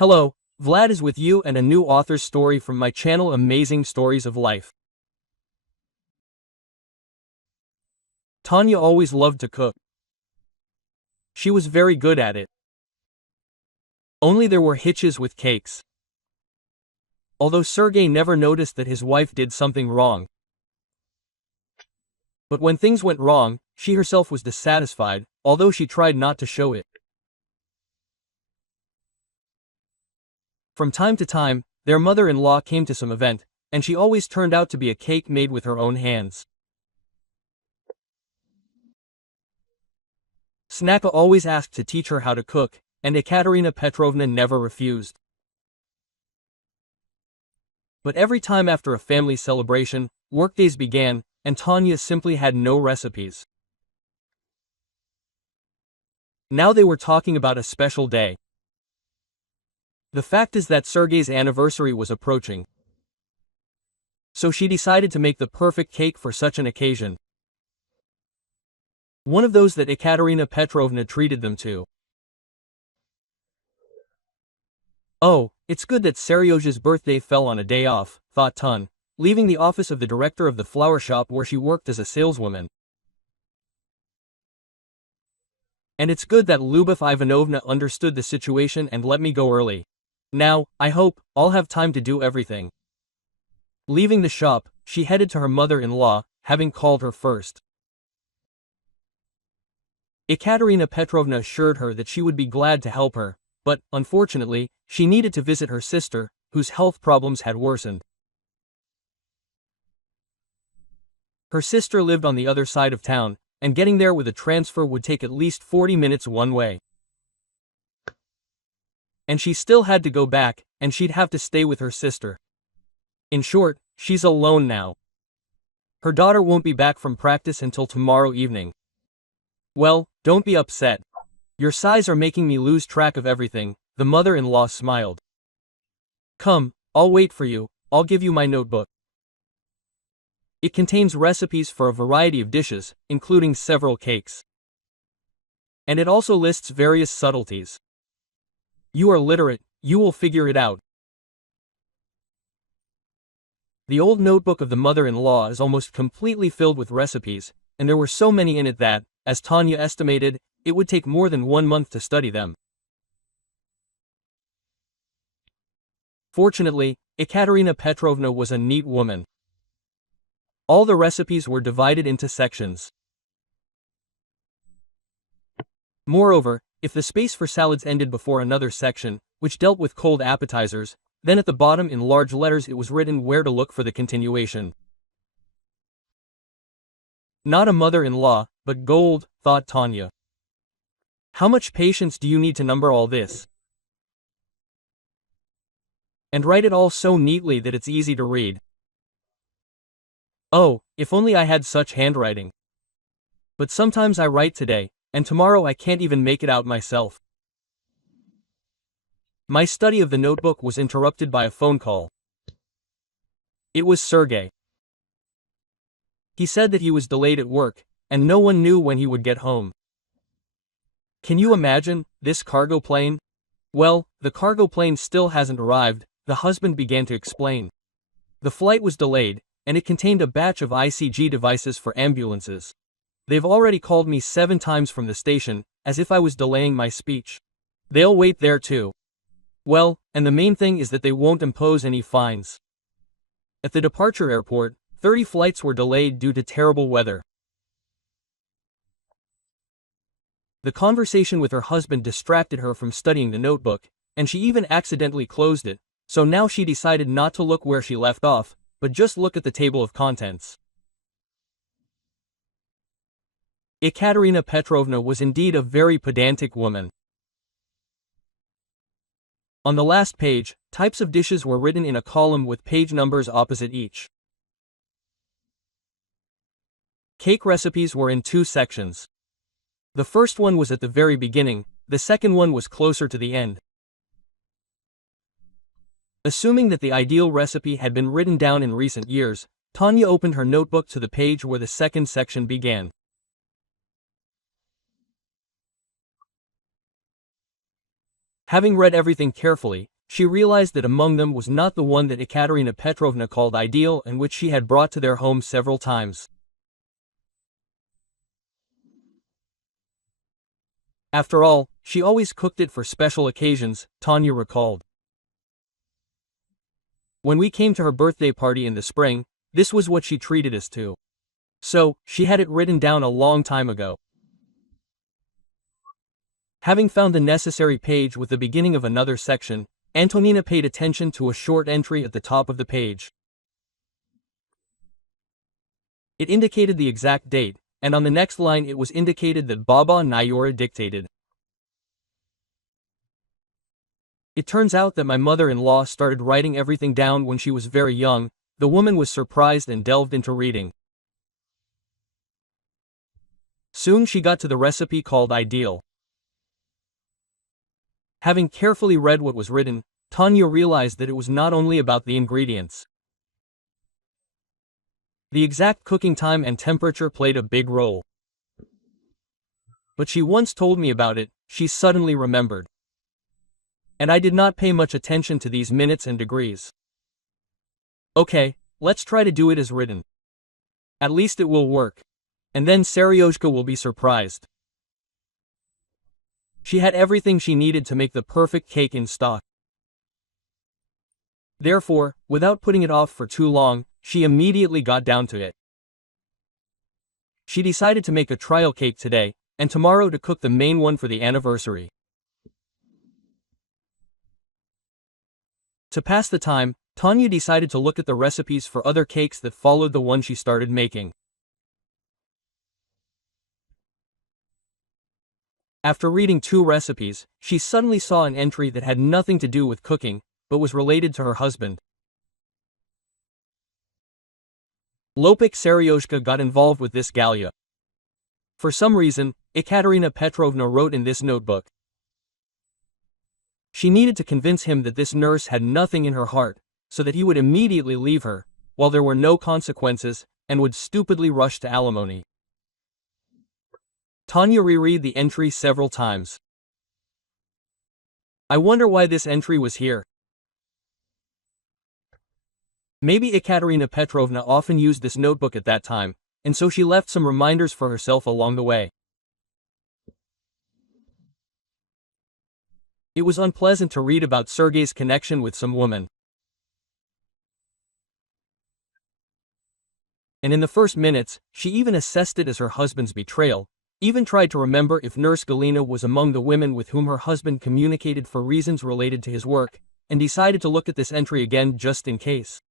Hello, Vlad is with you and a new author's story from my channel Amazing Stories of Life. Tanya always loved to cook. She was very good at it. Only there were hitches with cakes. Although Sergey never noticed that his wife did something wrong. But when things went wrong, she herself was dissatisfied, although she tried not to show it. From time to time, their mother-in-law came to some event, and she always turned out to be a cake made with her own hands. Snappa always asked to teach her how to cook, and Ekaterina Petrovna never refused. But every time after a family celebration, workdays began, and Tanya simply had no recipes. Now they were talking about a special day. The fact is that Sergey's anniversary was approaching. So she decided to make the perfect cake for such an occasion. One of those that Ekaterina Petrovna treated them to. Oh, it's good that Seryozha's birthday fell on a day off, thought Tun, leaving the office of the director of the flower shop where she worked as a saleswoman. And it's good that Lyubov Ivanovna understood the situation and let me go early. Now, I hope, I'll have time to do everything. Leaving the shop, she headed to her mother-in-law, having called her first. Ekaterina Petrovna assured her that she would be glad to help her, but, unfortunately, she needed to visit her sister, whose health problems had worsened. Her sister lived on the other side of town, and getting there with a transfer would take at least 40 minutes one way. And she still had to go back, and she'd have to stay with her sister. In short, she's alone now. Her daughter won't be back from practice until tomorrow evening. Well, don't be upset. Your sighs are making me lose track of everything, the mother-in-law smiled. Come, I'll wait for you, I'll give you my notebook. It contains recipes for a variety of dishes, including several cakes. And it also lists various subtleties. You are literate, you will figure it out. The old notebook of the mother-in-law is almost completely filled with recipes, and there were so many in it that, as Tanya estimated, it would take more than 1 month to study them. Fortunately, Ekaterina Petrovna was a neat woman. All the recipes were divided into sections. Moreover, if the space for salads ended before another section, which dealt with cold appetizers, then at the bottom in large letters it was written where to look for the continuation. Not a mother-in-law, but gold, thought Tanya. How much patience do you need to number all this? And write it all so neatly that it's easy to read. Oh, if only I had such handwriting. But sometimes I write today, and tomorrow I can't even make it out myself. My study of the notebook was interrupted by a phone call. It was Sergey. He said that he was delayed at work, and no one knew when he would get home. Can you imagine, this cargo plane? Well, the cargo plane still hasn't arrived, the husband began to explain. The flight was delayed, and it contained a batch of ICG devices for ambulances. They've already called me 7 times from the station, as if I was delaying my speech. They'll wait there too. Well, and the main thing is that they won't impose any fines. At the departure airport, 30 flights were delayed due to terrible weather. The conversation with her husband distracted her from studying the notebook, and she even accidentally closed it, so now she decided not to look where she left off, but just look at the table of contents. Ekaterina Petrovna was indeed a very pedantic woman. On the last page, types of dishes were written in a column with page numbers opposite each. Cake recipes were in 2 sections. The first one was at the very beginning, the second one was closer to the end. Assuming that the ideal recipe had been written down in recent years, Tanya opened her notebook to the page where the second section began. Having read everything carefully, she realized that among them was not the one that Ekaterina Petrovna called ideal and which she had brought to their home several times. After all, she always cooked it for special occasions, Tanya recalled. When we came to her birthday party in the spring, this was what she treated us to. So, she had it written down a long time ago. Having found the necessary page with the beginning of another section, Antonina paid attention to a short entry at the top of the page. It indicated the exact date, and on the next line it was indicated that Baba Nyora dictated. It turns out that my mother-in-law started writing everything down when she was very young. The woman was surprised and delved into reading. Soon she got to the recipe called ideal. Having carefully read what was written, Tanya realized that it was not only about the ingredients. The exact cooking time and temperature played a big role. But she once told me about it, she suddenly remembered. And I did not pay much attention to these minutes and degrees. Okay, let's try to do it as written. At least it will work. And then Seryoshka will be surprised. She had everything she needed to make the perfect cake in stock. Therefore, without putting it off for too long, she immediately got down to it. She decided to make a trial cake today, and tomorrow to cook the main one for the anniversary. To pass the time, Tanya decided to look at the recipes for other cakes that followed the one she started making. After reading 2 recipes, she suddenly saw an entry that had nothing to do with cooking, but was related to her husband. Lopik Seryoshka got involved with this Galya. For some reason, Ekaterina Petrovna wrote in this notebook. She needed to convince him that this nurse had nothing in her heart, so that he would immediately leave her, while there were no consequences, and would stupidly rush to alimony. Tanya reread the entry several times. I wonder why this entry was here. Maybe Ekaterina Petrovna often used this notebook at that time, and so she left some reminders for herself along the way. It was unpleasant to read about Sergei's connection with some woman. And in the first minutes, she even assessed it as her husband's betrayal, even tried to remember if Nurse Galina was among the women with whom her husband communicated for reasons related to his work, and decided to look at this entry again just in case.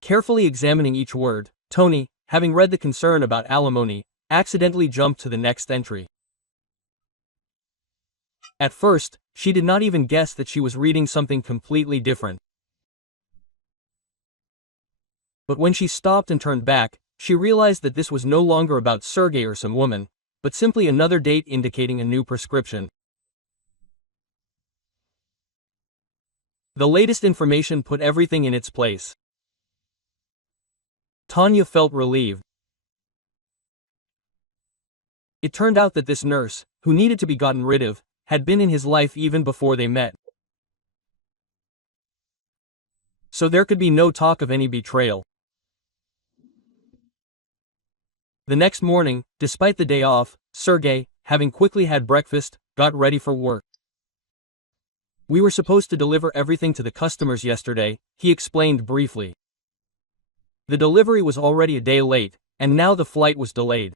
Carefully examining each word, Tony, having read the concern about alimony, accidentally jumped to the next entry. At first, she did not even guess that she was reading something completely different. But when she stopped and turned back, she realized that this was no longer about Sergei or some woman, but simply another date indicating a new prescription. The latest information put everything in its place. Tanya felt relieved. It turned out that this nurse, who needed to be gotten rid of, had been in his life even before they met. So there could be no talk of any betrayal. The next morning, despite the day off, Sergei, having quickly had breakfast, got ready for work. We were supposed to deliver everything to the customers yesterday, he explained briefly. The delivery was already a day late, and now the flight was delayed.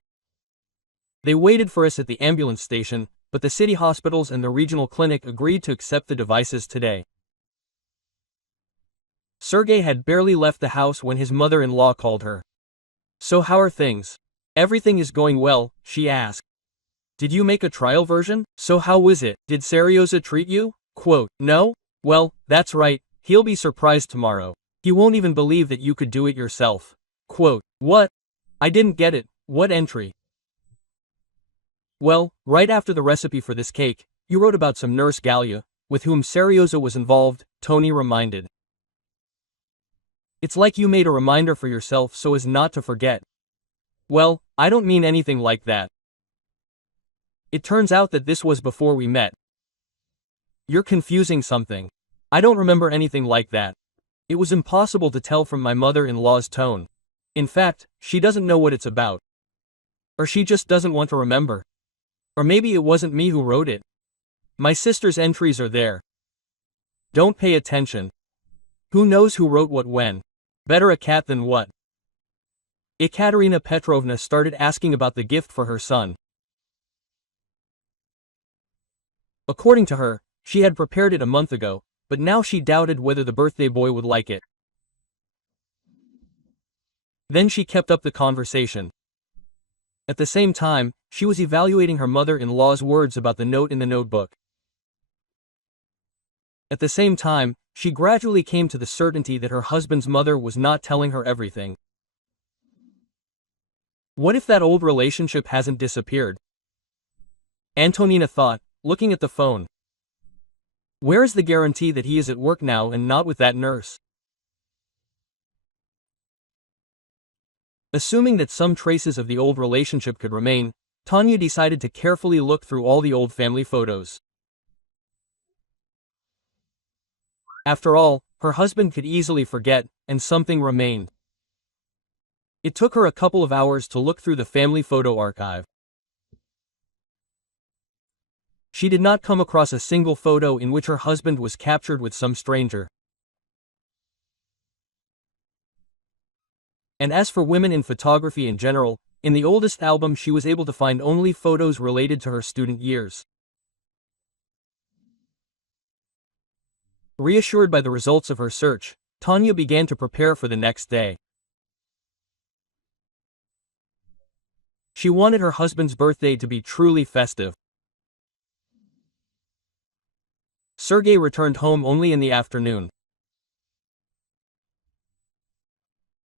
They waited for us at the ambulance station, but the city hospitals and the regional clinic agreed to accept the devices today. Sergei had barely left the house when his mother-in-law called her. So how are things? Everything is going well, she asked. Did you make a trial version? So how was it? Did Seryoza treat you? Quote, no? Well, that's right, he'll be surprised tomorrow. He won't even believe that you could do it yourself. Quote, what? I didn't get it, what entry? Well, right after the recipe for this cake, you wrote about some nurse Galya, with whom Seryoza was involved, Tony reminded. It's like you made a reminder for yourself so as not to forget. Well, I don't mean anything like that. It turns out that this was before we met. You're confusing something. I don't remember anything like that. It was impossible to tell from my mother-in-law's tone. In fact, she doesn't know what it's about. Or she just doesn't want to remember. Or maybe it wasn't me who wrote it. My sister's entries are there. Don't pay attention. Who knows who wrote what when? Better a cat than what? Ekaterina Petrovna started asking about the gift for her son. According to her, she had prepared it a month ago, but now she doubted whether the birthday boy would like it. Then she kept up the conversation. At the same time, she was evaluating her mother-in-law's words about the note in the notebook. At the same time, she gradually came to the certainty that her husband's mother was not telling her everything. What if that old relationship hasn't disappeared? Antonina thought, looking at the phone. Where is the guarantee that he is at work now and not with that nurse? Assuming that some traces of the old relationship could remain, Tanya decided to carefully look through all the old family photos. After all, her husband could easily forget, and something remained. It took her a couple of hours to look through the family photo archive. She did not come across a single photo in which her husband was captured with some stranger. And as for women in photography in general, in the oldest album she was able to find only photos related to her student years. Reassured by the results of her search, Tanya began to prepare for the next day. She wanted her husband's birthday to be truly festive. Sergei returned home only in the afternoon.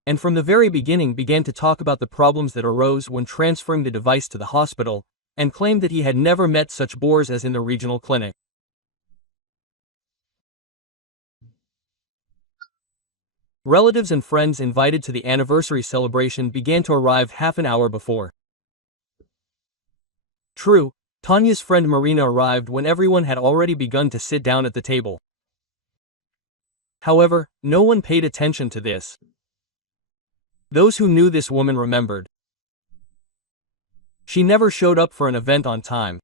And from the very beginning began to talk about the problems that arose when transferring the device to the hospital, and claimed that he had never met such bores as in the regional clinic. Relatives and friends invited to the anniversary celebration began to arrive half an hour before. True, Tanya's friend Marina arrived when everyone had already begun to sit down at the table. However, no one paid attention to this. Those who knew this woman remembered. She never showed up for an event on time.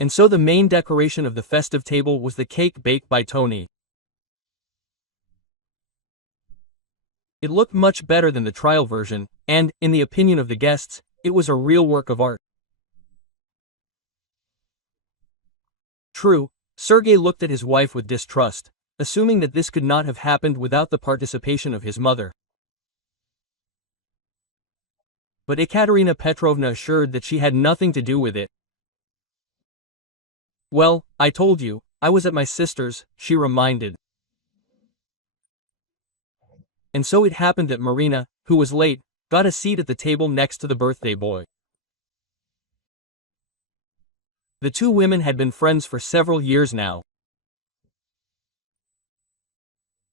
And so the main decoration of the festive table was the cake baked by Tony. It looked much better than the trial version, and, in the opinion of the guests, it was a real work of art. True, Sergei looked at his wife with distrust, assuming that this could not have happened without the participation of his mother. But Ekaterina Petrovna assured that she had nothing to do with it. Well, I told you, I was at my sister's, she reminded. And so it happened that Marina, who was late, got a seat at the table next to the birthday boy. The two women had been friends for several years now.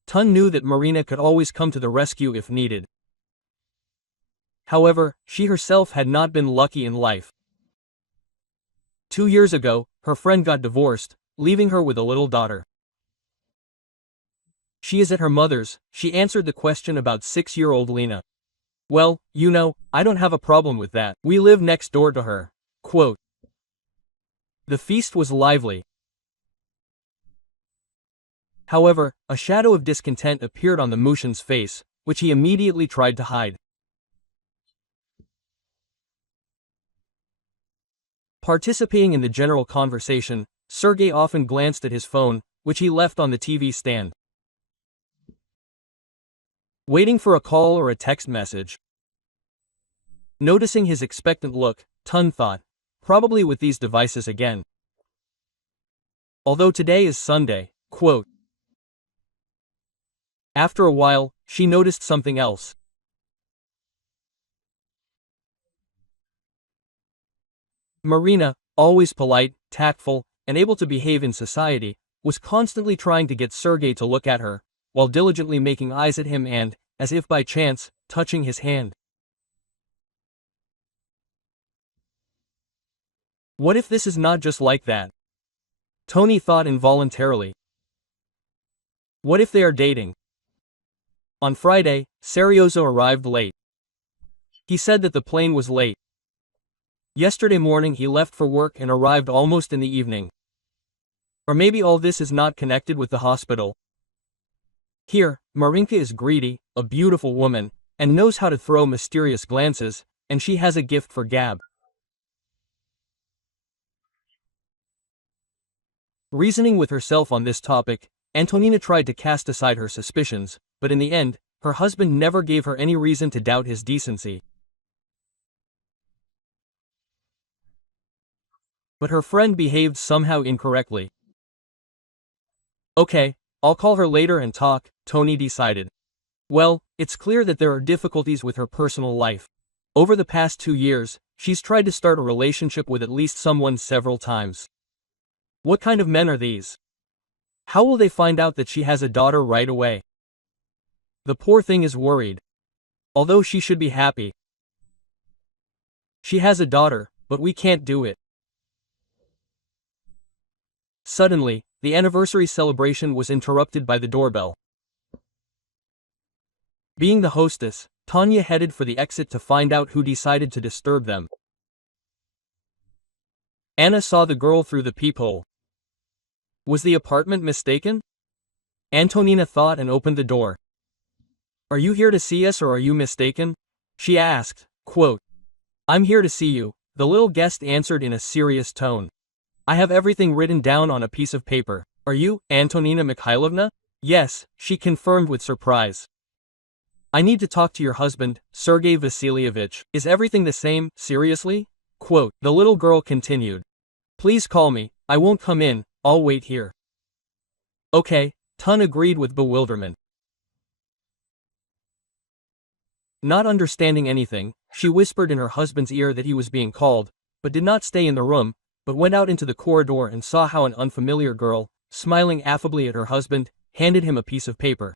Tun knew that Marina could always come to the rescue if needed. However, she herself had not been lucky in life. 2 years ago, her friend got divorced, leaving her with a little daughter. She is at her mother's, she answered the question about 6-year-old Lena. Well, you know, I don't have a problem with that. We live next door to her. Quote. The feast was lively. However, a shadow of discontent appeared on the Mushin's face, which he immediately tried to hide. Participating in the general conversation, Sergei often glanced at his phone, which he left on the TV stand. Waiting for a call or a text message. Noticing his expectant look, Tun thought, probably with these devices again. Although today is Sunday, quote. After a while, she noticed something else. Marina, always polite, tactful, and able to behave in society, was constantly trying to get Sergei to look at her, while diligently making eyes at him and, as if by chance, touching his hand. What if this is not just like that? Tony thought involuntarily. What if they are dating? On Friday, Serioso arrived late. He said that the plane was late. Yesterday morning he left for work and arrived almost in the evening. Or maybe all this is not connected with the hospital. Here, Marinka is greedy, a beautiful woman, and knows how to throw mysterious glances, and she has a gift for gab. Reasoning with herself on this topic, Antonina tried to cast aside her suspicions, but in the end, her husband never gave her any reason to doubt his decency. But her friend behaved somehow incorrectly. Okay, I'll call her later and talk, Tony decided. Well, it's clear that there are difficulties with her personal life. Over the past 2 years, she's tried to start a relationship with at least someone several times. What kind of men are these? How will they find out that she has a daughter right away? The poor thing is worried. Although she should be happy. She has a daughter, but we can't do it. Suddenly, the anniversary celebration was interrupted by the doorbell. Being the hostess, Tanya headed for the exit to find out who decided to disturb them. Anna saw the girl through the peephole. Was the apartment mistaken? Antonina thought and opened the door. Are you here to see us or are you mistaken? She asked, quote. I'm here to see you, the little guest answered in a serious tone. I have everything written down on a piece of paper. Are you, Antonina Mikhailovna? Yes, she confirmed with surprise. I need to talk to your husband, Sergei Vasilyevich. Is everything the same, seriously? Quote, the little girl continued. Please call me, I won't come in, I'll wait here. Okay, Tun agreed with bewilderment. Not understanding anything, she whispered in her husband's ear that he was being called, but did not stay in the room, but went out into the corridor and saw how an unfamiliar girl, smiling affably at her husband, handed him a piece of paper.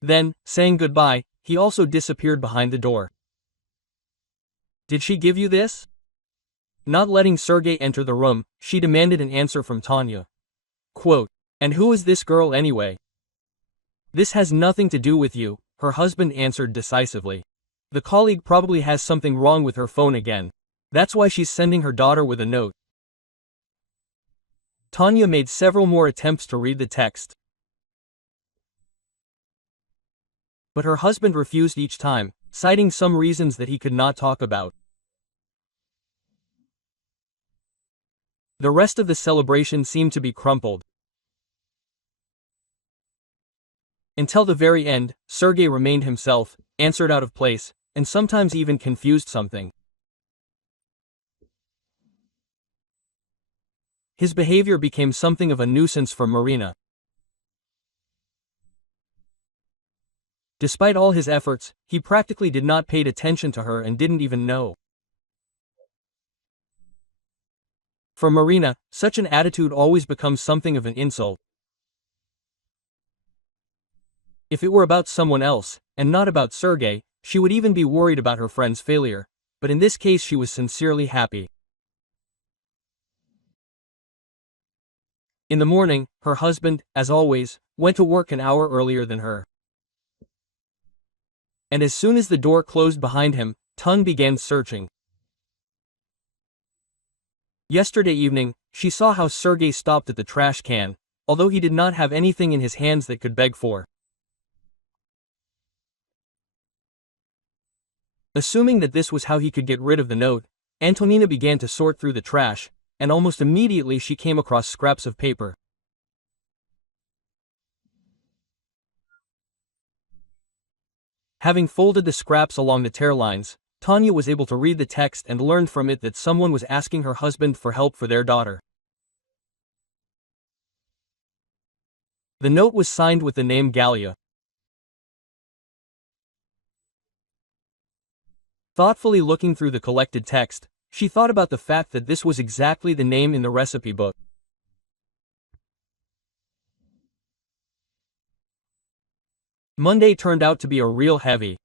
Then, saying goodbye, he also disappeared behind the door. Did she give you this? Not letting Sergei enter the room, she demanded an answer from Tanya. Quote, and who is this girl anyway? This has nothing to do with you, her husband answered decisively. The colleague probably has something wrong with her phone again. That's why she's sending her daughter with a note. Tanya made several more attempts to read the text. But her husband refused each time, citing some reasons that he could not talk about. The rest of the celebration seemed to be crumpled. Until the very end, Sergei remained himself, answered out of place, and sometimes even confused something. His behavior became something of a nuisance for Marina. Despite all his efforts, he practically did not pay attention to her and didn't even know. For Marina, such an attitude always becomes something of an insult. If it were about someone else, and not about Sergei, she would even be worried about her friend's failure, but in this case she was sincerely happy. In the morning, her husband, as always, went to work an hour earlier than her. And as soon as the door closed behind him, Tun began searching. Yesterday evening, she saw how Sergei stopped at the trash can, although he did not have anything in his hands that could beg for. Assuming that this was how he could get rid of the note, Antonina began to sort through the trash, and almost immediately she came across scraps of paper. Having folded the scraps along the tear lines, Tanya was able to read the text and learned from it that someone was asking her husband for help for their daughter. The note was signed with the name Galia. Thoughtfully looking through the collected text, she thought about the fact that this was exactly the name in the recipe book. Monday turned out to be a real heavy.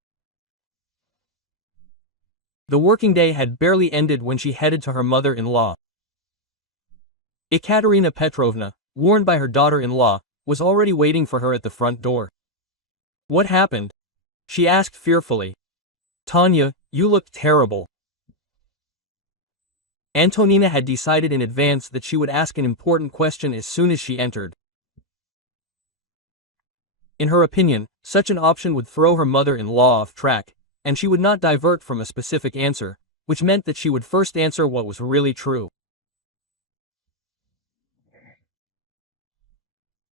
The working day had barely ended when she headed to her mother-in-law. Ekaterina Petrovna, warned by her daughter-in-law, was already waiting for her at the front door. "What happened?" she asked fearfully. "Tanya, you look terrible." Antonina had decided in advance that she would ask an important question as soon as she entered. In her opinion, such an option would throw her mother-in-law off track, and she would not divert from a specific answer, which meant that she would first answer what was really true.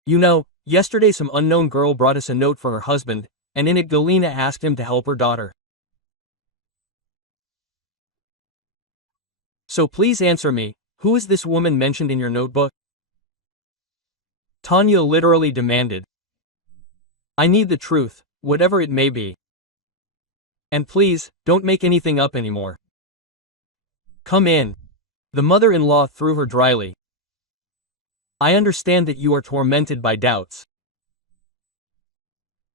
"You know, yesterday some unknown girl brought us a note for her husband, and in it Galina asked him to help her daughter. So please answer me, who is this woman mentioned in your notebook?" Tanya literally demanded. "I need the truth, whatever it may be. And please, don't make anything up anymore. Come in." The mother-in-law threw her dryly. "I understand that you are tormented by doubts.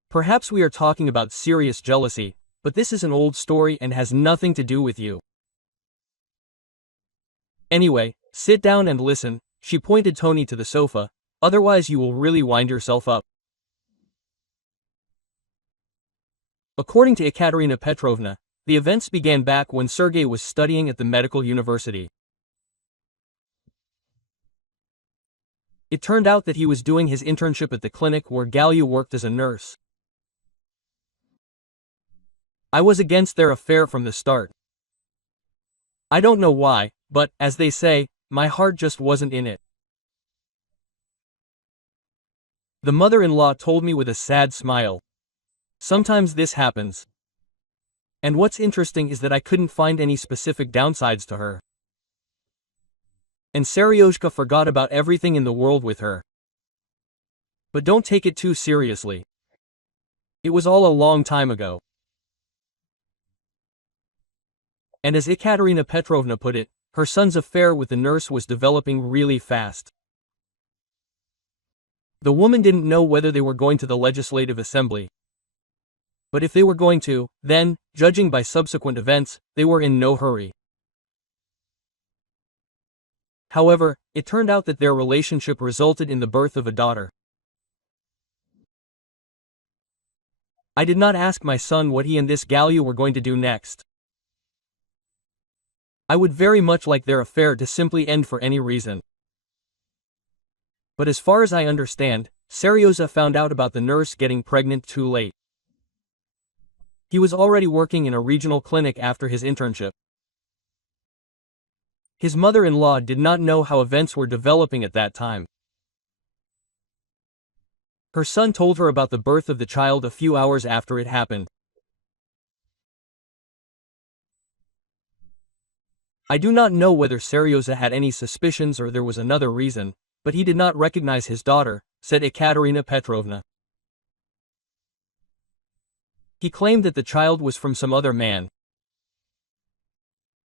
Perhaps we are talking about serious jealousy, but this is an old story and has nothing to do with you. Anyway, sit down and listen," she pointed Tony to the sofa, "otherwise you will really wind yourself up." According to Ekaterina Petrovna, the events began back when Sergei was studying at the medical university. It turned out that he was doing his internship at the clinic where Galya worked as a nurse. I was against their affair from the start. I don't know why, but, as they say, my heart just wasn't in it. The mother-in-law told me with a sad smile. Sometimes this happens. And what's interesting is that I couldn't find any specific downsides to her. And Seryoshka forgot about everything in the world with her. But don't take it too seriously. It was all a long time ago. And as Ekaterina Petrovna put it, her son's affair with the nurse was developing really fast. The woman didn't know whether they were going to the Legislative Assembly. But if they were going to, then, judging by subsequent events, they were in no hurry. However, it turned out that their relationship resulted in the birth of a daughter. I did not ask my son what he and this Galya were going to do next. I would very much like their affair to simply end for any reason. But as far as I understand, Seryoza found out about the nurse getting pregnant too late. He was already working in a regional clinic after his internship. His mother-in-law did not know how events were developing at that time. Her son told her about the birth of the child a few hours after it happened. I do not know whether Seryoza had any suspicions or there was another reason, but he did not recognize his daughter, said Ekaterina Petrovna. He claimed that the child was from some other man.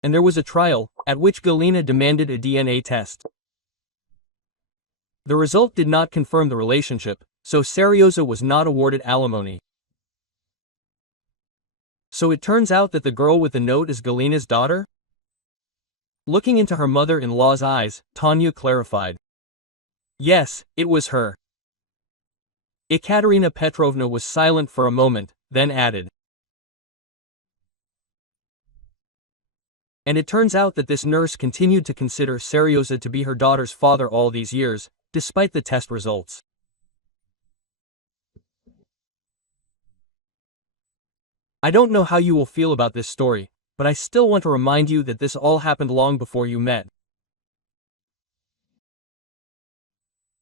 And there was a trial, at which Galina demanded a DNA test. The result did not confirm the relationship, so Seryoza was not awarded alimony. So it turns out that the girl with the note is Galina's daughter? Looking into her mother-in-law's eyes, Tanya clarified. Yes, it was her. Ekaterina Petrovna was silent for a moment, then added. And it turns out that this nurse continued to consider Seryoza to be her daughter's father all these years, despite the test results. I don't know how you will feel about this story, but I still want to remind you that this all happened long before you met.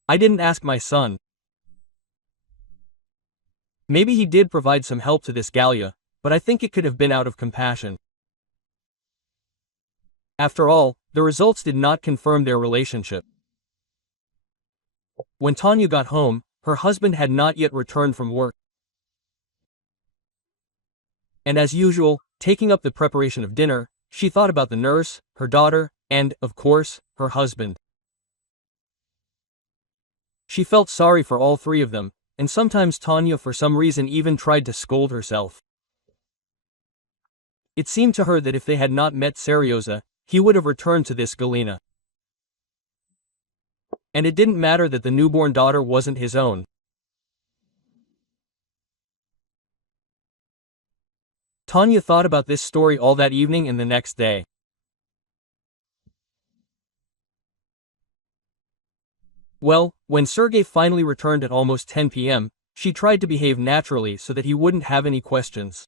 I didn't ask my son. Maybe he did provide some help to this Galya, but I think it could have been out of compassion. After all, the results did not confirm their relationship. When Tanya got home, her husband had not yet returned from work. And as usual, taking up the preparation of dinner, she thought about the nurse, her daughter, and, of course, her husband. She felt sorry for all three of them, and sometimes Tanya for some reason even tried to scold herself. It seemed to her that if they had not met Serioza, he would have returned to this Galina. And it didn't matter that the newborn daughter wasn't his own. Tanya thought about this story all that evening and the next day. Well, when Sergei finally returned at almost 10 p.m., she tried to behave naturally so that he wouldn't have any questions.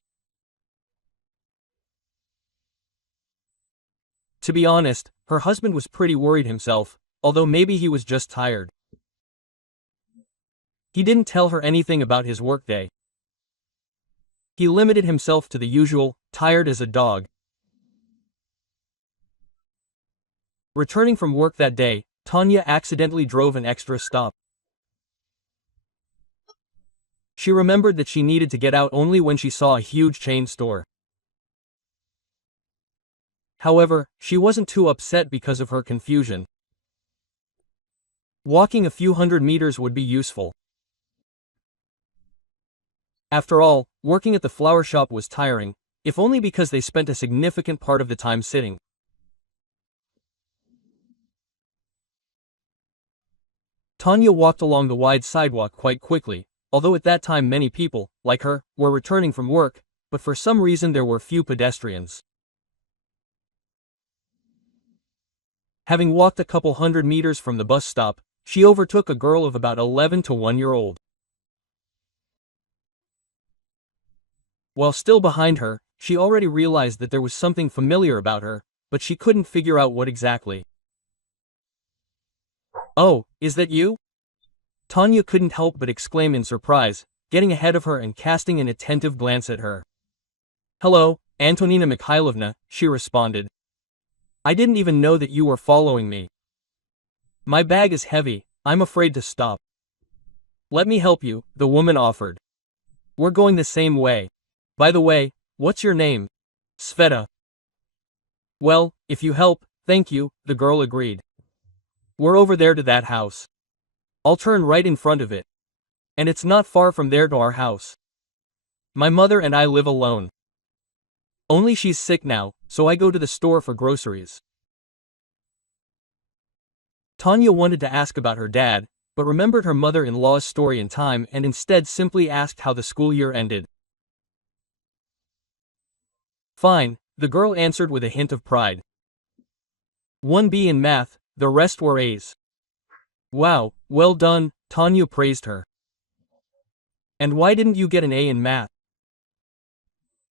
To be honest, her husband was pretty worried himself, although maybe he was just tired. He didn't tell her anything about his workday. He limited himself to the usual, tired as a dog. Returning from work that day, Tanya accidentally drove an extra stop. She remembered that she needed to get out only when she saw a huge chain store. However, she wasn't too upset because of her confusion. Walking a few hundred meters would be useful. After all, working at the flower shop was tiring, if only because they spent a significant part of the time sitting. Tanya walked along the wide sidewalk quite quickly, although at that time many people, like her, were returning from work, but for some reason there were few pedestrians. Having walked a couple hundred meters from the bus stop, she overtook a girl of about 11 to 1-year-old. While still behind her, she already realized that there was something familiar about her, but she couldn't figure out what exactly. "Oh, is that you?" Tanya couldn't help but exclaim in surprise, getting ahead of her and casting an attentive glance at her. "Hello, Antonina Mikhailovna," she responded. "I didn't even know that you were following me. My bag is heavy, I'm afraid to stop." "Let me help you," the woman offered. "We're going the same way. By the way, what's your name?" "Sveta." "Well, if you help, thank you," the girl agreed. "We're over there to that house. I'll turn right in front of it. And it's not far from there to our house. My mother and I live alone. Only she's sick now, so I go to the store for groceries." Tanya wanted to ask about her dad, but remembered her mother-in-law's story in time and instead simply asked how the school year ended. "Fine," the girl answered with a hint of pride. "1 B in math, the rest were A's." "Wow, well done," Tanya praised her. "And why didn't you get an A in math?"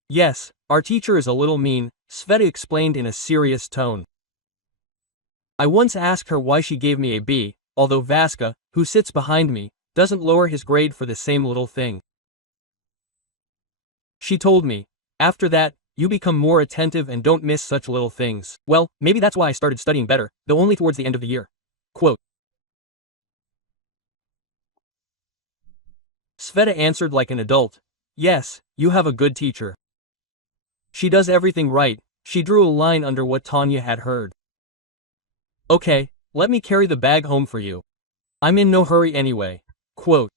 "Yes, our teacher is a little mean," Sveta explained in a serious tone. "I once asked her why she gave me a B, although Vaska, who sits behind me, doesn't lower his grade for the same little thing. She told me, 'After that, you become more attentive and don't miss such little things.' Well, maybe that's why I started studying better, though only towards the end of the year." Quote. Sveta answered like an adult. "Yes, you have a good teacher. She does everything right." She drew a line under what Tanya had heard. "Okay, let me carry the bag home for you. I'm in no hurry anyway." Quote.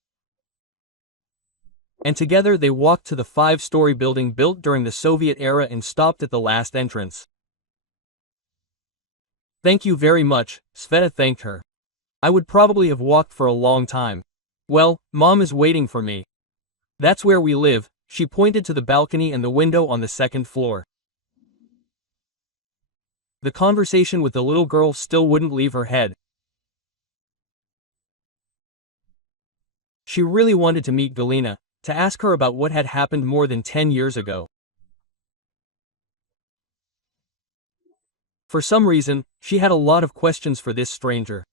And together they walked to the 5-story building built during the Soviet era and stopped at the last entrance. "Thank you very much," Sveta thanked her. "I would probably have walked for a long time. Well, Mom is waiting for me. That's where we live." She pointed to the balcony and the window on the 2nd floor. The conversation with the little girl still wouldn't leave her head. She really wanted to meet Galina, to ask her about what had happened more than 10 years ago. For some reason, she had a lot of questions for this stranger.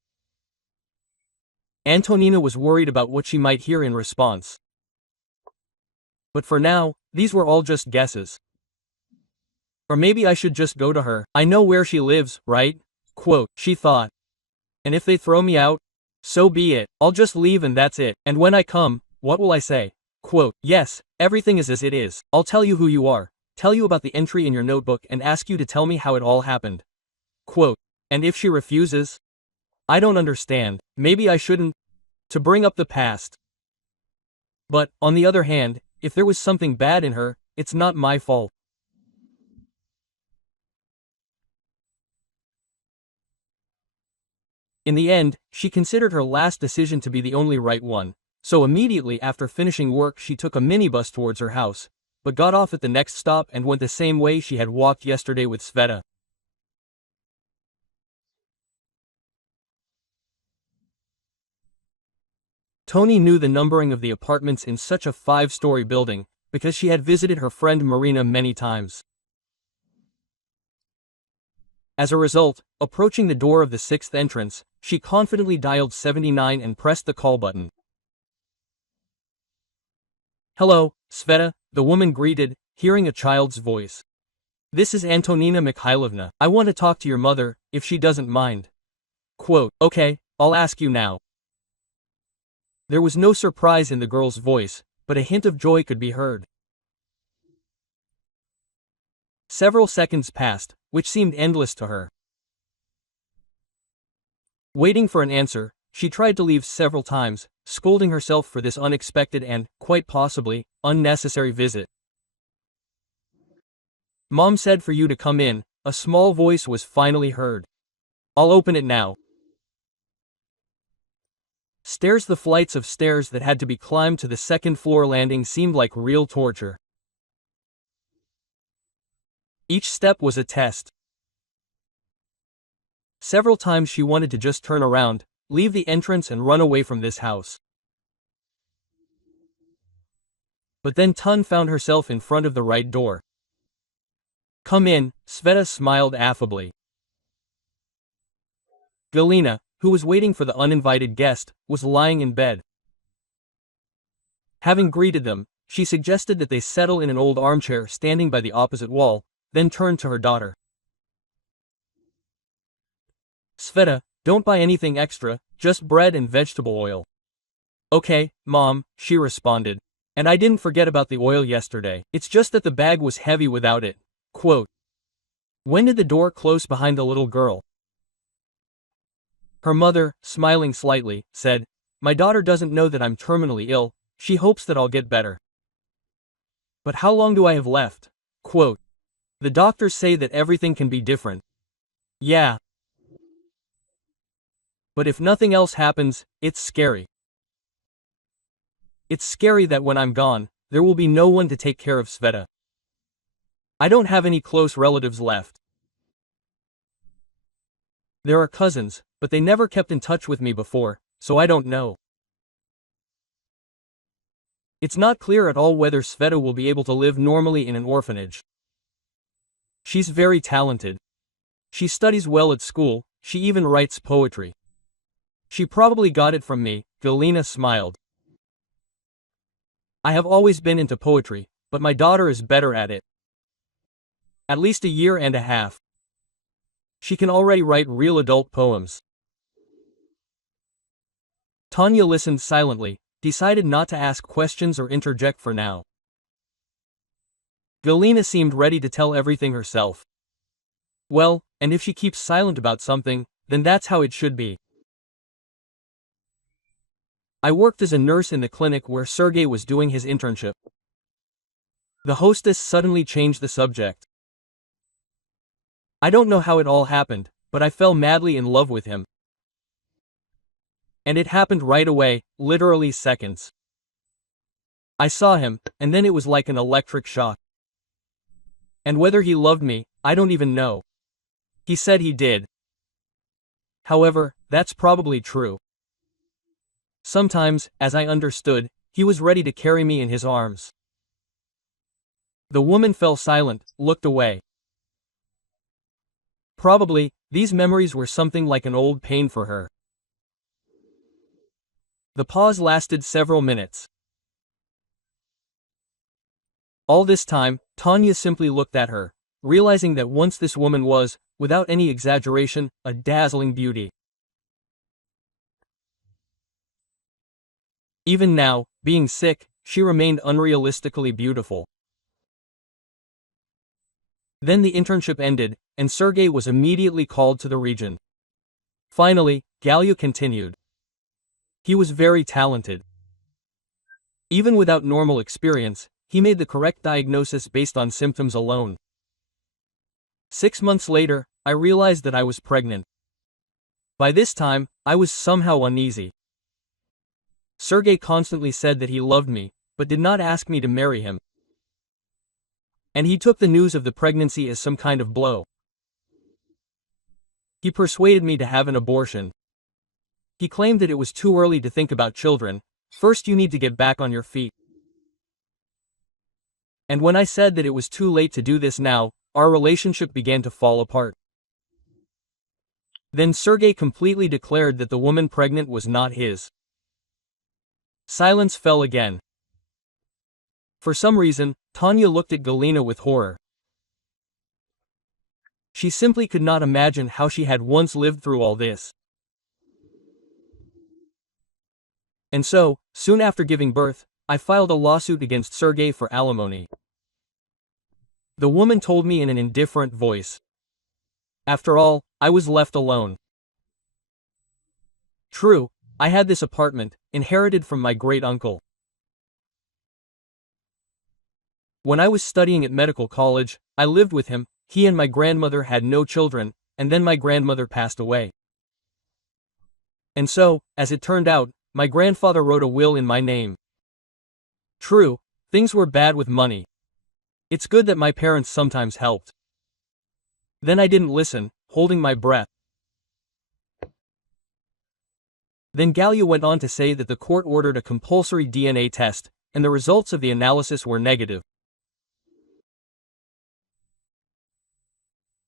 Antonina was worried about what she might hear in response. But for now, these were all just guesses. Or maybe I should just go to her. I know where she lives, right? Quote, she thought. And if they throw me out, so be it. I'll just leave and that's it. And when I come, what will I say? Quote, yes, everything is as it is. I'll tell you who you are, tell you about the entry in your notebook and ask you to tell me how it all happened. Quote, and if she refuses? I don't understand. Maybe I shouldn't. To bring up the past. But, on the other hand, if there was something bad in her, it's not my fault. In the end, she considered her last decision to be the only right one, so immediately after finishing work she took a minibus towards her house, but got off at the next stop and went the same way she had walked yesterday with Sveta. Tony knew the numbering of the apartments in such a 5-story building, because she had visited her friend Marina many times. As a result, approaching the door of the 6th entrance, she confidently dialed 79 and pressed the call button. "Hello, Sveta," the woman greeted, hearing a child's voice. "This is Antonina Mikhailovna. I want to talk to your mother, if she doesn't mind." Quote, "Okay, I'll ask you now." There was no surprise in the girl's voice, but a hint of joy could be heard. Several seconds passed, which seemed endless to her. Waiting for an answer, she tried to leave several times, scolding herself for this unexpected and, quite possibly, unnecessary visit. "Mom said for you to come in," a small voice was finally heard. "I'll open it now." The flights of stairs that had to be climbed to the second-floor landing seemed like real torture. Each step was a test. Several times she wanted to just turn around, leave the entrance and run away from this house. But then Tun found herself in front of the right door. "Come in," Sveta smiled affably. Galina, who was waiting for the uninvited guest, was lying in bed. Having greeted them, she suggested that they settle in an old armchair standing by the opposite wall, then turned to her daughter. "Sveta, don't buy anything extra, just bread and vegetable oil." "Okay, Mom," she responded. "And I didn't forget about the oil yesterday. It's just that the bag was heavy without it." Quote. When did the door close behind the little girl? Her mother, smiling slightly, said, "My daughter doesn't know that I'm terminally ill, she hopes that I'll get better." "But how long do I have left?" Quote. "The doctors say that everything can be different." "Yeah. But if nothing else happens, it's scary. It's scary that when I'm gone, there will be no one to take care of Sveta. I don't have any close relatives left. There are cousins, but they never kept in touch with me before, so I don't know. It's not clear at all whether Sveta will be able to live normally in an orphanage. She's very talented. She studies well at school, she even writes poetry. She probably got it from me," Galina smiled. "I have always been into poetry, but my daughter is better at it. At least a year and a half. She can already write real adult poems." Tanya listened silently, decided not to ask questions or interject for now. Galina seemed ready to tell everything herself. Well, and if she keeps silent about something, then that's how it should be. "I worked as a nurse in the clinic where Sergey was doing his internship." The hostess suddenly changed the subject. "I don't know how it all happened, but I fell madly in love with him. And it happened right away, literally seconds. I saw him, and then it was like an electric shock. And whether he loved me, I don't even know. He said he did. However, that's probably true. Sometimes, as I understood, he was ready to carry me in his arms." The woman fell silent, looked away. Probably, these memories were something like an old pain for her. The pause lasted several minutes. All this time, Tanya simply looked at her, realizing that once this woman was, without any exaggeration, a dazzling beauty. Even now, being sick, she remained unrealistically beautiful. Then the internship ended, and Sergey was immediately called to the region. Finally, Galya continued. He was very talented. Even without normal experience, he made the correct diagnosis based on symptoms alone. 6 months later, I realized that I was pregnant. By this time, I was somehow uneasy. Sergey constantly said that he loved me, but did not ask me to marry him. And he took the news of the pregnancy as some kind of blow. He persuaded me to have an abortion. He claimed that it was too early to think about children. First you need to get back on your feet. And when I said that it was too late to do this now, our relationship began to fall apart. Then Sergey completely declared that the woman pregnant was not his. Silence fell again. For some reason, Tanya looked at Galina with horror. She simply could not imagine how she had once lived through all this. And so, soon after giving birth, I filed a lawsuit against Sergey for alimony. The woman told me in an indifferent voice. After all, I was left alone. True, I had this apartment, inherited from my great-uncle. When I was studying at medical college, I lived with him. He and my grandmother had no children, and then my grandmother passed away. And so, as it turned out, my grandfather wrote a will in my name. True, things were bad with money. It's good that my parents sometimes helped. Then I didn't listen, holding my breath. Then Galya went on to say that the court ordered a compulsory DNA test, and the results of the analysis were negative.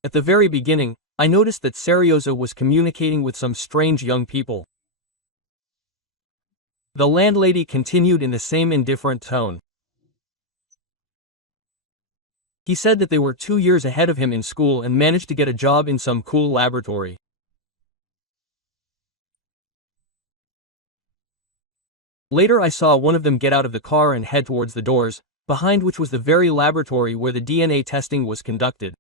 At the very beginning, I noticed that Seryoza was communicating with some strange young people. The landlady continued in the same indifferent tone. He said that they were 2 years ahead of him in school and managed to get a job in some cool laboratory. Later I saw one of them get out of the car and head towards the doors, behind which was the very laboratory where the DNA testing was conducted.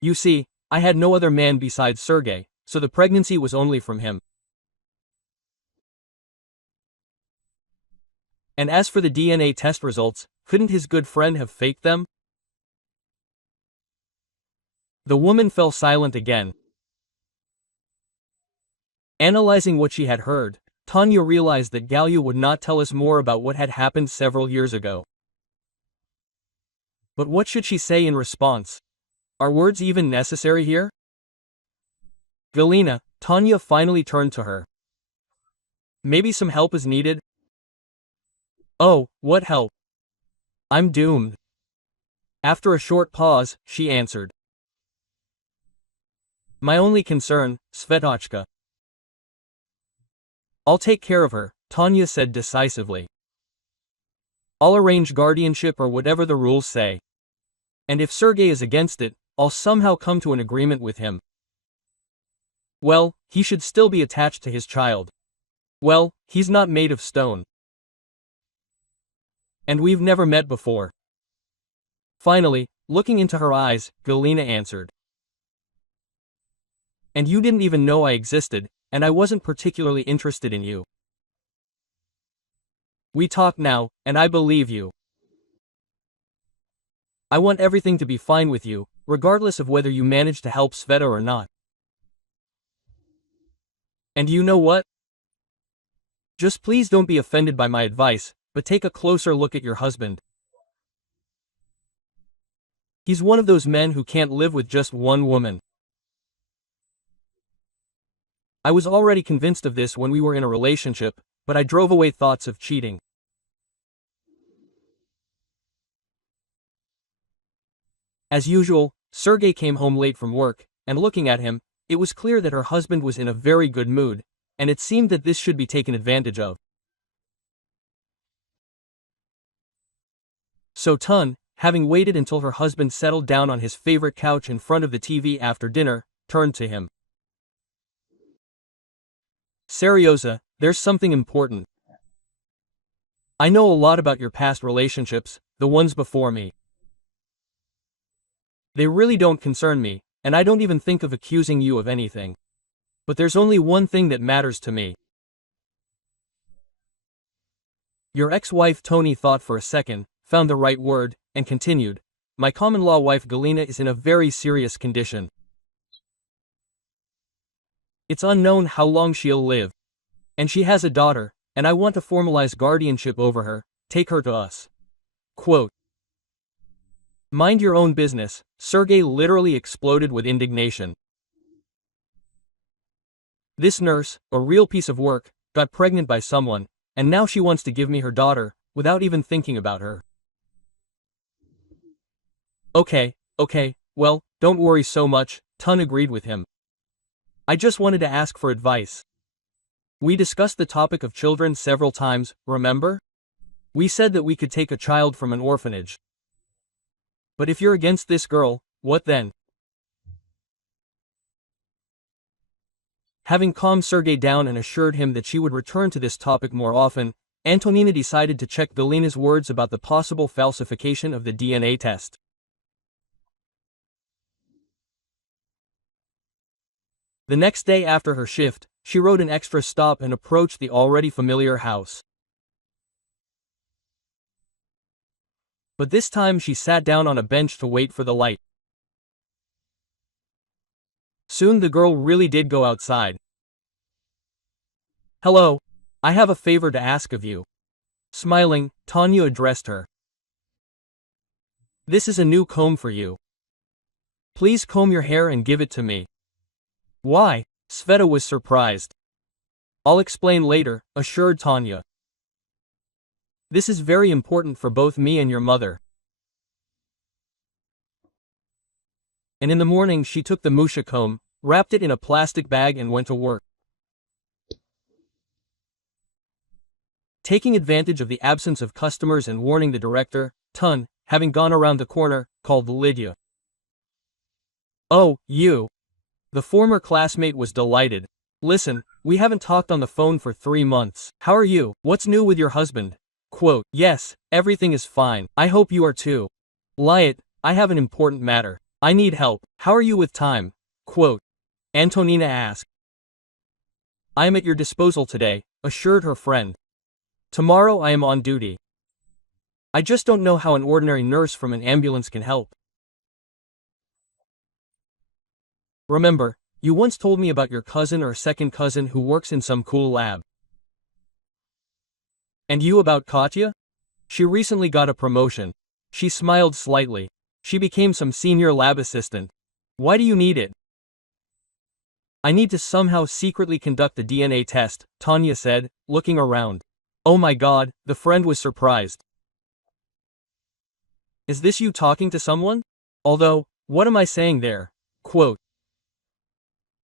You see, I had no other man besides Sergey, so the pregnancy was only from him. And as for the DNA test results, couldn't his good friend have faked them? The woman fell silent again. Analyzing what she had heard, Tanya realized that Galya would not tell us more about what had happened several years ago. But what should she say in response? Are words even necessary here? Galina, Tanya finally turned to her. Maybe some help is needed? Oh, what help? I'm doomed. After a short pause, she answered. My only concern, Svetochka. I'll take care of her, Tanya said decisively. I'll arrange guardianship or whatever the rules say. And if Sergey is against it, I'll somehow come to an agreement with him. Well, he should still be attached to his child. Well, he's not made of stone. And we've never met before. Finally, looking into her eyes, Galina answered. And you didn't even know I existed, and I wasn't particularly interested in you. We talk now, and I believe you. I want everything to be fine with you, regardless of whether you manage to help Sveta or not. And you know what? Just please don't be offended by my advice, but take a closer look at your husband. He's one of those men who can't live with just one woman. I was already convinced of this when we were in a relationship, but I drove away thoughts of cheating. As usual, Sergey came home late from work, and looking at him, it was clear that her husband was in a very good mood, and it seemed that this should be taken advantage of. So Tun, having waited until her husband settled down on his favorite couch in front of the TV after dinner, turned to him. Seryoza, there's something important. I know a lot about your past relationships, the ones before me. They really don't concern me, and I don't even think of accusing you of anything. But there's only one thing that matters to me. Your ex-wife Tony thought for a second, found the right word, and continued. My common-law wife Galina is in a very serious condition. It's unknown how long she'll live. And she has a daughter, and I want to formalize guardianship over her, take her to us. Quote. Mind your own business, Sergey literally exploded with indignation. This nurse, a real piece of work, got pregnant by someone, and now she wants to give me her daughter, without even thinking about her. Okay, well, don't worry so much, Ton agreed with him. I just wanted to ask for advice. We discussed the topic of children several times, remember? We said that we could take a child from an orphanage. But if you're against this girl, what then? Having calmed Sergey down and assured him that she would return to this topic more often, Antonina decided to check Galina's words about the possible falsification of the DNA test. The next day after her shift, she rode an extra stop and approached the already familiar house. But this time she sat down on a bench to wait for the light. Soon the girl really did go outside. Hello, I have a favor to ask of you. Smiling, Tanya addressed her. This is a new comb for you. Please comb your hair and give it to me. Why? Sveta was surprised. I'll explain later, assured Tanya. This is very important for both me and your mother. And in the morning she took the Musha comb, wrapped it in a plastic bag and went to work. Taking advantage of the absence of customers and warning the director, Tun, having gone around the corner, called Lydia. Oh, you. The former classmate was delighted. Listen, we haven't talked on the phone for 3 months. How are you? What's new with your husband? Quote, yes, everything is fine. I hope you are too. Lyat, I have an important matter. I need help. How are you with time? Quote. Antonina asked. I am at your disposal today, assured her friend. Tomorrow I am on duty. I just don't know how an ordinary nurse from an ambulance can help. Remember, you once told me about your cousin or second cousin who works in some cool lab. And you about Katya? She recently got a promotion. She smiled slightly. She became some senior lab assistant. Why do you need it? I need to somehow secretly conduct a DNA test, Tanya said, looking around. Oh my god, the friend was surprised. Is this you talking to someone? Although, what am I saying there? Quote.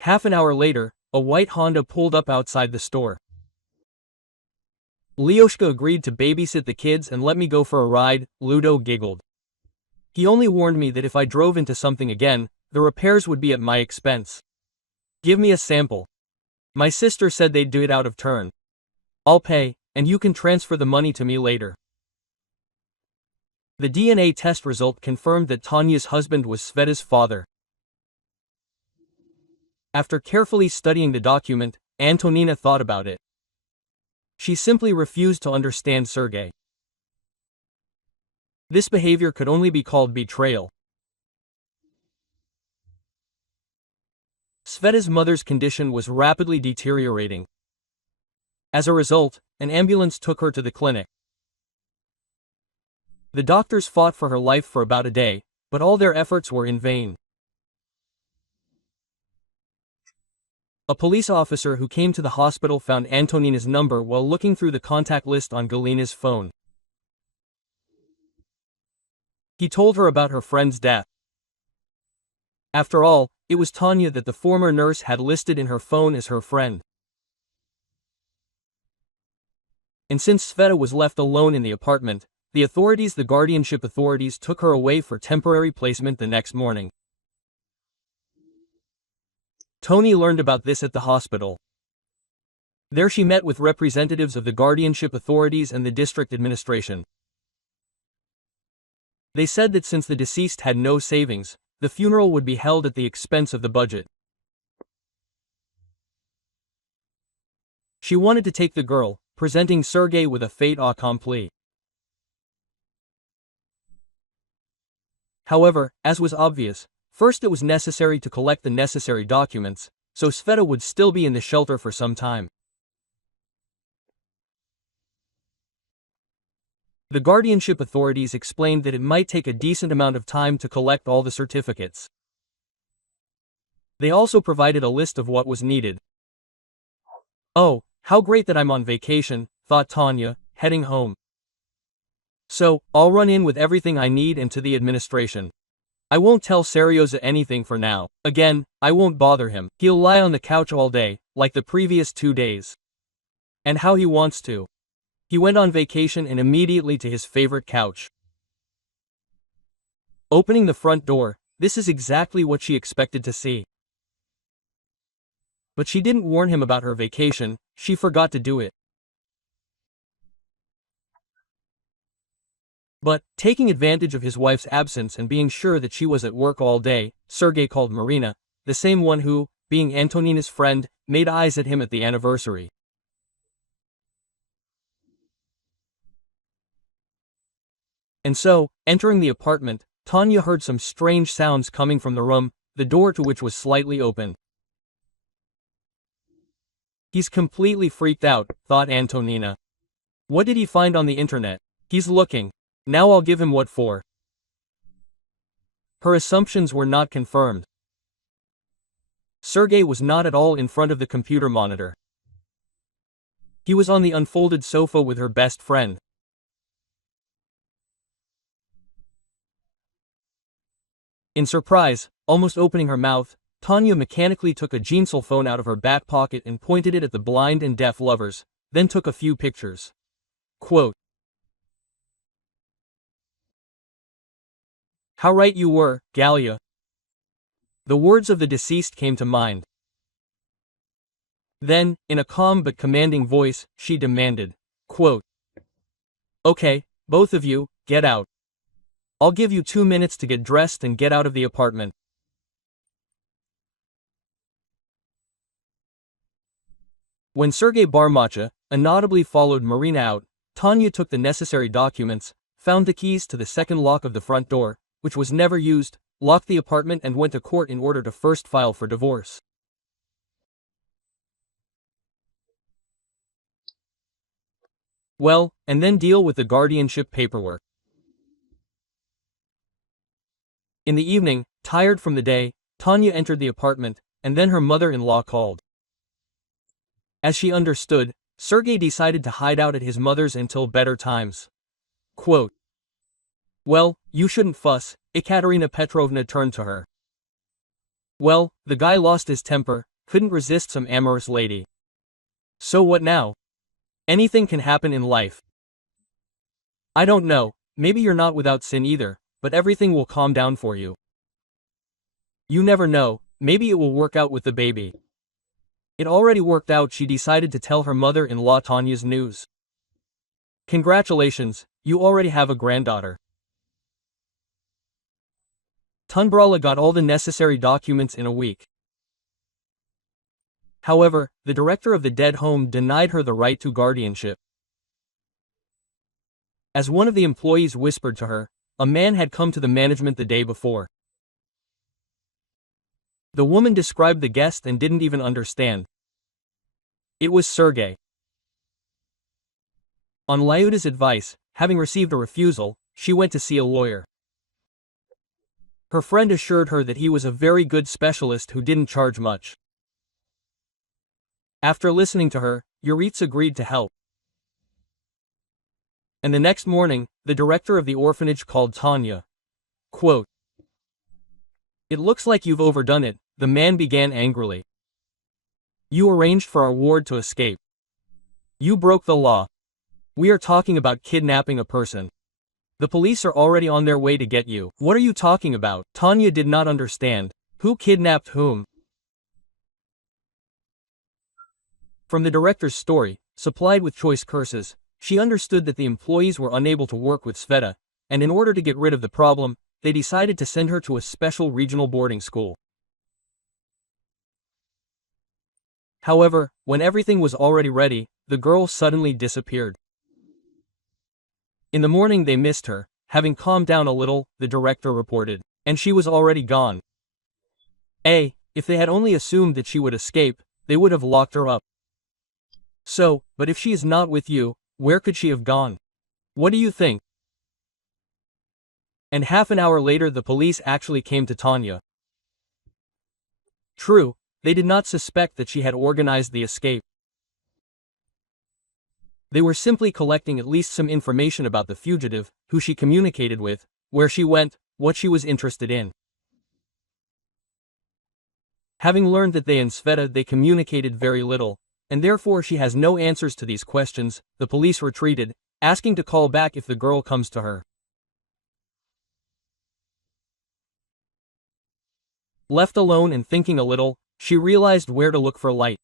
Half an hour later, a white Honda pulled up outside the store. Lyoshka agreed to babysit the kids and let me go for a ride, Ludo giggled. He only warned me that if I drove into something again, the repairs would be at my expense. Give me a sample. My sister said they'd do it out of turn. I'll pay, and you can transfer the money to me later. The DNA test result confirmed that Tanya's husband was Sveta's father. After carefully studying the document, Antonina thought about it. She simply refused to understand Sergey. This behavior could only be called betrayal. Sveta's mother's condition was rapidly deteriorating. As a result, an ambulance took her to the clinic. The doctors fought for her life for about a day, but all their efforts were in vain. A police officer who came to the hospital found Antonina's number while looking through the contact list on Galina's phone. He told her about her friend's death. After all, it was Tanya that the former nurse had listed in her phone as her friend. And since Sveta was left alone in the apartment, the guardianship authorities took her away for temporary placement the next morning. Tony learned about this at the hospital. There she met with representatives of the guardianship authorities and the district administration. They said that since the deceased had no savings, the funeral would be held at the expense of the budget. She wanted to take the girl, presenting Sergei with a fait accompli. However, as was obvious, first it was necessary to collect the necessary documents, so Sveta would still be in the shelter for some time. The guardianship authorities explained that it might take a decent amount of time to collect all the certificates. They also provided a list of what was needed. "Oh, how great that I'm on vacation," thought Tanya, heading home. "So, I'll run in with everything I need and to the administration. I won't tell Serioza anything for now. Again, I won't bother him. He'll lie on the couch all day, like the previous 2 days. And how he wants to." He went on vacation and immediately to his favorite couch. Opening the front door, this is exactly what she expected to see. But she didn't warn him about her vacation, she forgot to do it. But, taking advantage of his wife's absence and being sure that she was at work all day, Sergei called Marina, the same one who, being Antonina's friend, made eyes at him at the anniversary. And so, entering the apartment, Tanya heard some strange sounds coming from the room, the door to which was slightly open. He's completely freaked out, thought Antonina. What did he find on the internet? He's looking. Now I'll give him what for. Her assumptions were not confirmed. Sergei was not at all in front of the computer monitor. He was on the unfolded sofa with her best friend. In surprise, almost opening her mouth, Tanya mechanically took a jeansel phone out of her back pocket and pointed it at the blind and deaf lovers, then took a few pictures. Quote, "How right you were, Galia." The words of the deceased came to mind. Then, in a calm but commanding voice, she demanded, quote, "Okay, both of you, get out. I'll give you 2 minutes to get dressed and get out of the apartment." When Sergei Barmacha inaudibly followed Marina out, Tanya took the necessary documents, found the keys to the second lock of the front door, which was never used, locked the apartment and went to court in order to first file for divorce. Well, and then deal with the guardianship paperwork. In the evening, tired from the day, Tanya entered the apartment, and then her mother-in-law called. As she understood, Sergei decided to hide out at his mother's until better times. Quote, "Well, you shouldn't fuss," Ekaterina Petrovna turned to her. "Well, the guy lost his temper, couldn't resist some amorous lady. So what now? Anything can happen in life. I don't know, maybe you're not without sin either, but everything will calm down for you. You never know, maybe it will work out with the baby." It already worked out. She decided to tell her mother-in-law Tanya's news. "Congratulations, you already have a granddaughter." Tunbrala got all the necessary documents in a week. However, the director of the dead home denied her the right to guardianship. As one of the employees whispered to her, a man had come to the management the day before. The woman described the guest and didn't even understand. It was Sergei. On Lyuda's advice, having received a refusal, she went to see a lawyer. Her friend assured her that he was a very good specialist who didn't charge much. After listening to her, Yuritsa agreed to help. And the next morning, the director of the orphanage called Tanya. Quote, "It looks like you've overdone it," the man began angrily. "You arranged for our ward to escape. You broke the law. We are talking about kidnapping a person. The police are already on their way to get you." "What are you talking about?" Tanya did not understand. Who kidnapped whom? From the director's story, supplied with choice curses, she understood that the employees were unable to work with Sveta, and in order to get rid of the problem, they decided to send her to a special regional boarding school. However, when everything was already ready, the girl suddenly disappeared. In the morning they missed her. Having calmed down a little, the director reported, and she was already gone. If they had only assumed that she would escape, they would have locked her up. So, but if she is not with you, where could she have gone? What do you think? And half an hour later the police actually came to Tanya. True, they did not suspect that she had organized the escape. They were simply collecting at least some information about the fugitive, who she communicated with, where she went, what she was interested in. Having learned that they communicated very little, and therefore she has no answers to these questions, the police retreated, asking to call back if the girl comes to her. Left alone and thinking a little, she realized where to look for light.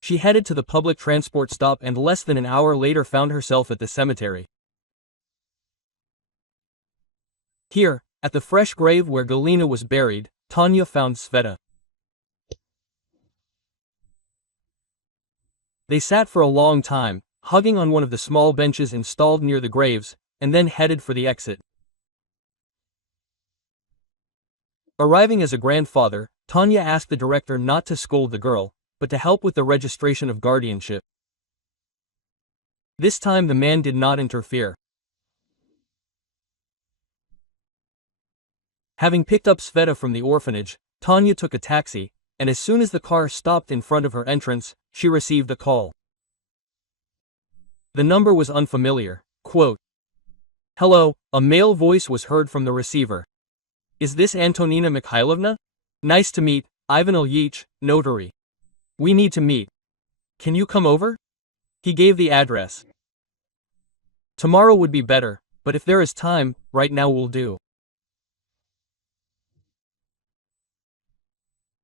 She headed to the public transport stop and less than an hour later found herself at the cemetery. Here, at the fresh grave where Galina was buried, Tanya found Sveta. They sat for a long time, hugging on one of the small benches installed near the graves, and then headed for the exit. Arriving as a grandfather, Tanya asked the director not to scold the girl, but to help with the registration of guardianship. This time the man did not interfere. Having picked up Sveta from the orphanage, Tanya took a taxi, and as soon as the car stopped in front of her entrance, she received a call. The number was unfamiliar. Quote, "Hello," a male voice was heard from the receiver. "Is this Antonina Mikhailovna? Nice to meet, Ivan Ilyich, notary. We need to meet. Can you come over?" He gave the address. "Tomorrow would be better, but if there is time, right now will do."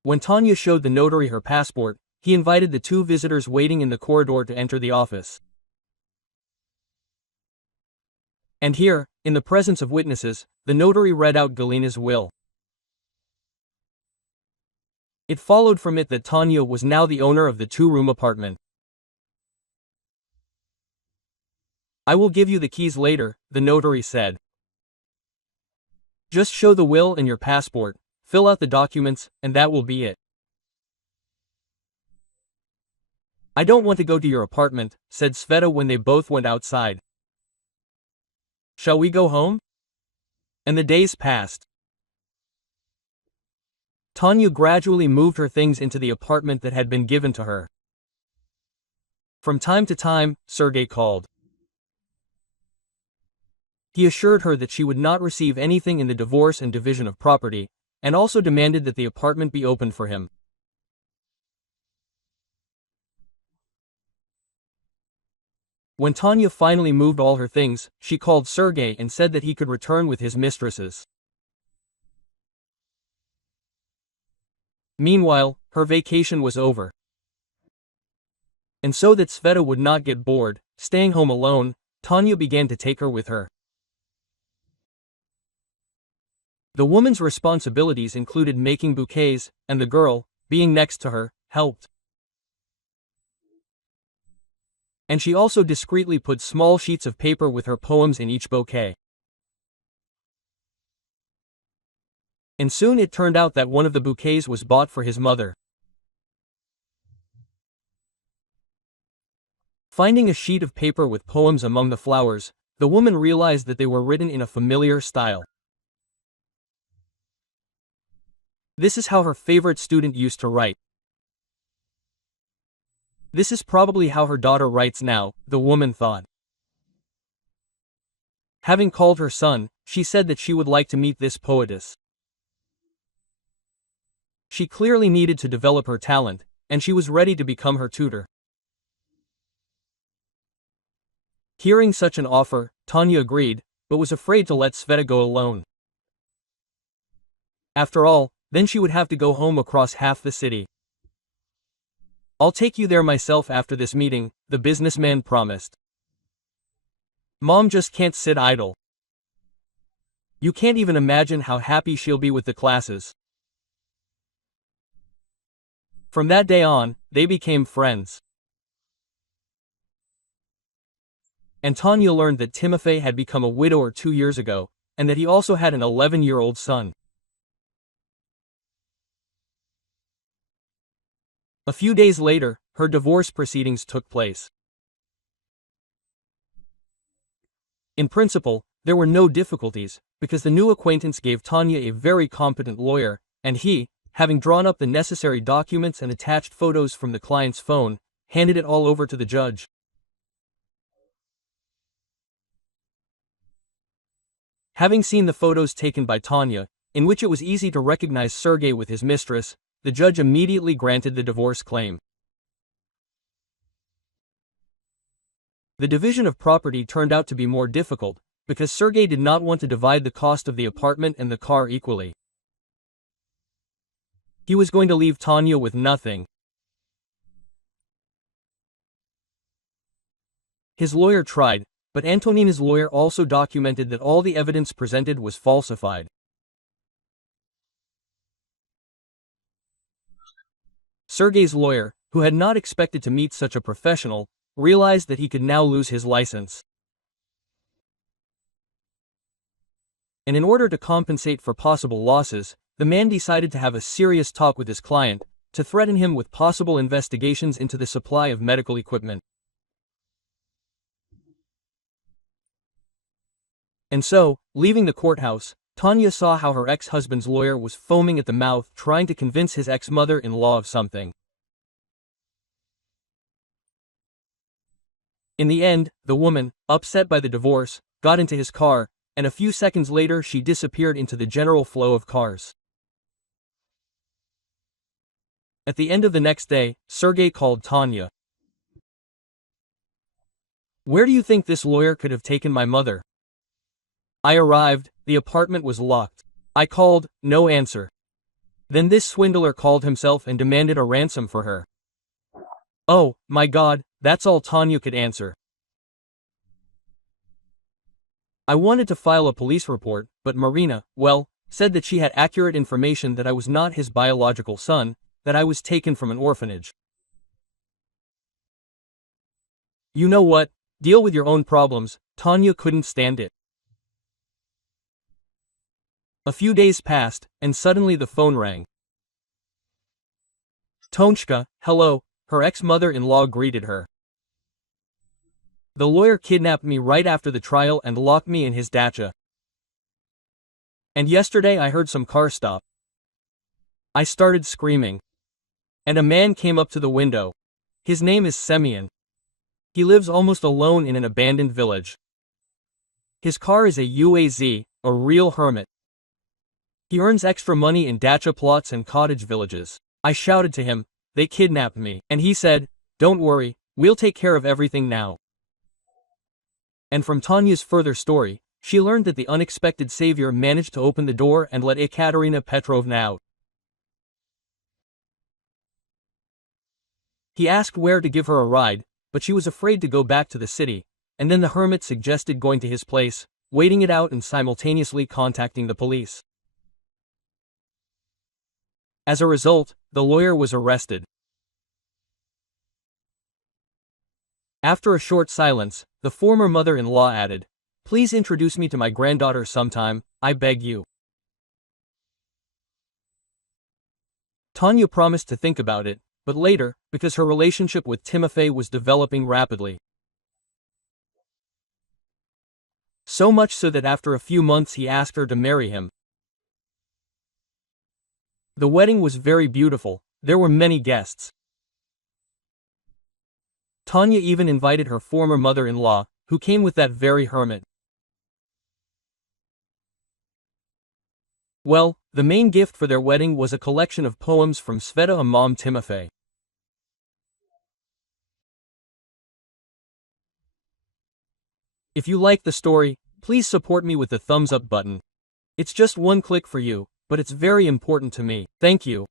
When Tanya showed the notary her passport, he invited the two visitors waiting in the corridor to enter the office. And here, in the presence of witnesses, the notary read out Galina's will. It followed from it that Tanya was now the owner of the two-room apartment. "I will give you the keys later," the notary said. "Just show the will and your passport, fill out the documents, and that will be it." "I don't want to go to your apartment," said Sveta when they both went outside. "Shall we go home?" And the days passed. Tanya gradually moved her things into the apartment that had been given to her. From time to time, Sergei called. He assured her that she would not receive anything in the divorce and division of property, and also demanded that the apartment be opened for him. When Tanya finally moved all her things, she called Sergei and said that he could return with his mistresses. Meanwhile, her vacation was over. And so that Sveta would not get bored, staying home alone, Tanya began to take her with her. The woman's responsibilities included making bouquets, and the girl, being next to her, helped. And she also discreetly put small sheets of paper with her poems in each bouquet. And soon it turned out that one of the bouquets was bought for his mother. Finding a sheet of paper with poems among the flowers, the woman realized that they were written in a familiar style. This is how her favorite student used to write. This is probably how her daughter writes now, the woman thought. Having called her son, she said that she would like to meet this poetess. She clearly needed to develop her talent, and she was ready to become her tutor. Hearing such an offer, Tanya agreed, but was afraid to let Sveta go alone. After all, then she would have to go home across half the city. "I'll take you there myself after this meeting," the businessman promised. "Mom just can't sit idle. You can't even imagine how happy she'll be with the classes." From that day on, they became friends. And Tanya learned that Timofey had become a widower 2 years ago, and that he also had an 11-year-old son. A few days later, her divorce proceedings took place. In principle, there were no difficulties, because the new acquaintance gave Tanya a very competent lawyer, and he, having drawn up the necessary documents and attached photos from the client's phone, handed it all over to the judge. Having seen the photos taken by Tanya, in which it was easy to recognize Sergei with his mistress, the judge immediately granted the divorce claim. The division of property turned out to be more difficult, because Sergei did not want to divide the cost of the apartment and the car equally. He was going to leave Tanya with nothing. His lawyer tried, but Antonina's lawyer also documented that all the evidence presented was falsified. Sergei's lawyer, who had not expected to meet such a professional, realized that he could now lose his license. And in order to compensate for possible losses, the man decided to have a serious talk with his client, to threaten him with possible investigations into the supply of medical equipment. And so, leaving the courthouse, Tanya saw how her ex-husband's lawyer was foaming at the mouth trying to convince his ex-mother-in-law of something. In the end, the woman, upset by the divorce, got into his car, and a few seconds later she disappeared into the general flow of cars. At the end of the next day, Sergei called Tanya. "Where do you think this lawyer could have taken my mother?" "I arrived, the apartment was locked. I called, no answer. Then this swindler called himself and demanded a ransom for her." "Oh, my God," that's all Tanya could answer. "I wanted to file a police report, but Marina, well, said that she had accurate information that I was not his biological son, that I was taken from an orphanage." "You know what? Deal with your own problems." Tanya couldn't stand it. A few days passed, and suddenly the phone rang. "Tonchka, hello," her ex-mother-in-law greeted her. "The lawyer kidnapped me right after the trial and locked me in his dacha. And yesterday I heard some car stop. I started screaming. And a man came up to the window. His name is Semyon. He lives almost alone in an abandoned village. His car is a UAZ, a real hermit. He earns extra money in dacha plots and cottage villages. I shouted to him, they kidnapped me, and he said, don't worry, we'll take care of everything now." And from Tanya's further story, she learned that the unexpected savior managed to open the door and let Ekaterina Petrovna out. He asked where to give her a ride, but she was afraid to go back to the city, and then the hermit suggested going to his place, waiting it out and simultaneously contacting the police. As a result, the lawyer was arrested. After a short silence, the former mother-in-law added, "Please introduce me to my granddaughter sometime, I beg you." Tanya promised to think about it, but later, because her relationship with Timofey was developing rapidly. So much so that after a few months he asked her to marry him. The wedding was very beautiful, there were many guests. Tanya even invited her former mother-in-law, who came with that very hermit. Well, the main gift for their wedding was a collection of poems from Sveta and Mom Timofey. If you like the story, please support me with the thumbs up button. It's just one click for you, but it's very important to me. Thank you.